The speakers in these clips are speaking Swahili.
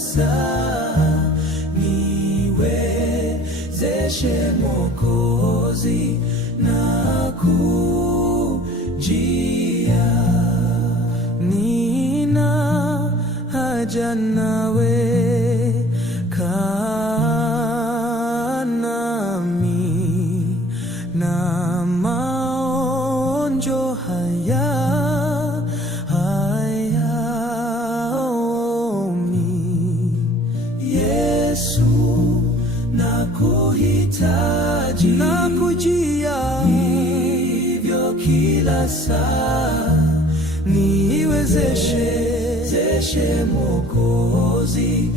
saa, niwezeshe Mwokozi, nakujia. Nina haja nawe, kaa nami, na maonjo haya Yesu, nakuhitaji, nakujia, hivyo kila saa, niwezeshe Mwokozi,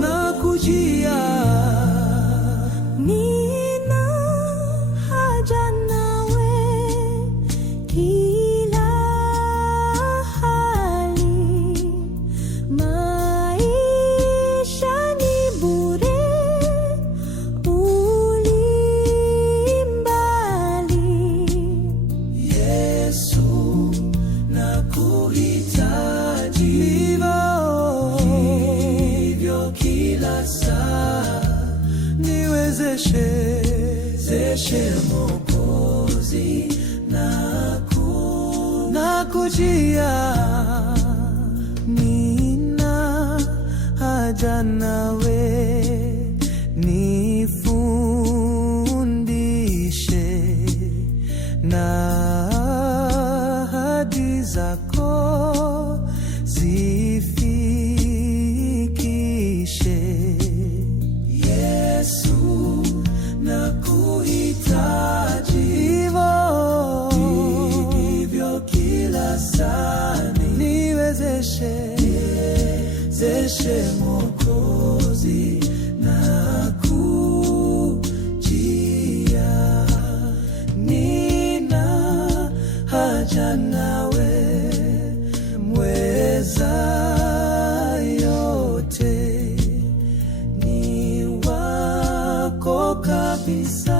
nakujia. Nina haja nawe kila hali, maisha ni bure, ulimbali. Yesu, nakuhitaji, hivyo kila saa, niwezeshe Mwokozi, nakujia. Nina haja nawe, nifundishe, na ahadi zako zifikishe. Yesu, nakuhitaji, hivyo kila saa, niwezeshe Mwokozi, nakujia. Nina haja nawe, mweza yote, ni wako kabisa.